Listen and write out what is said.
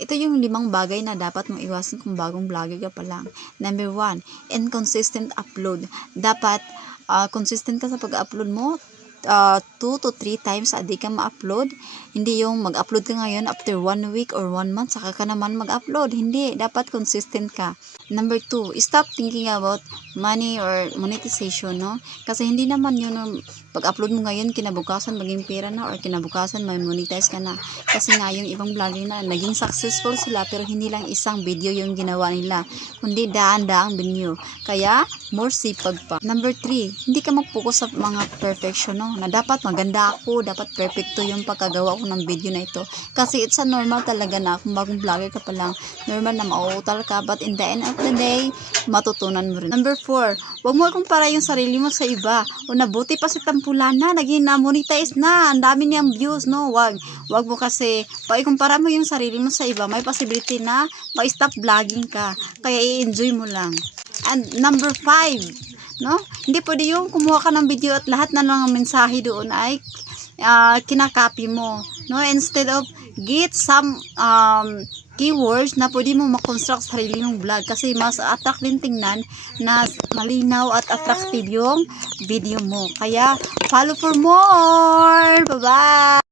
Ito yung 5 bagay na dapat mong iwasan kung bagong vlogger ka pa lang. Number 1, inconsistent upload. Dapat consistent ka sa pag-upload mo. 2 to 3 times a day ka ma-upload. Hindi yung mag-upload ka ngayon after 1 week or 1 month saka ka naman mag-upload. Hindi, dapat consistent ka. Number 2, stop thinking about money or monetization, no? Kasi hindi naman yun pag-upload mo ngayon, kinabukasan maging pera na or kinabukasan may monetize ka na. Kasi nga yung ibang vlogger na naging successful sila pero hindi lang isang video yung ginawa nila, kundi daan-daang video. Kaya, more sipag pa. Number 3, hindi ka mag-focus sa mga perfection, no? Na dapat maganda ako, dapat perfecto yung pagkagawa ko ng video na ito. Kasi it's a normal talaga na kung bagong vlogger ka pa lang, normal na mauutal ka, but in the end of the day, matutunan mo rin. Number 4, wag mo kumpara yung sarili mo sa iba. O nabuti pa si Tampulana, naging na-monetize na, ang dami niyang views, no? Wag mo kasi, pag ikumpara mo yung sarili mo sa iba, may possibility na ma-stop vlogging ka. Kaya i-enjoy mo lang. And number 5, no? Hindi pwede yung kumuha ka ng video at lahat na lang ang mensahe doon ay kinakopy mo, no? Instead of get some keywords na pwede mo makonstruct sarili mong vlog kasi mas attractive tingnan na malinaw at attractive yung video mo. Kaya follow for more. Bye bye.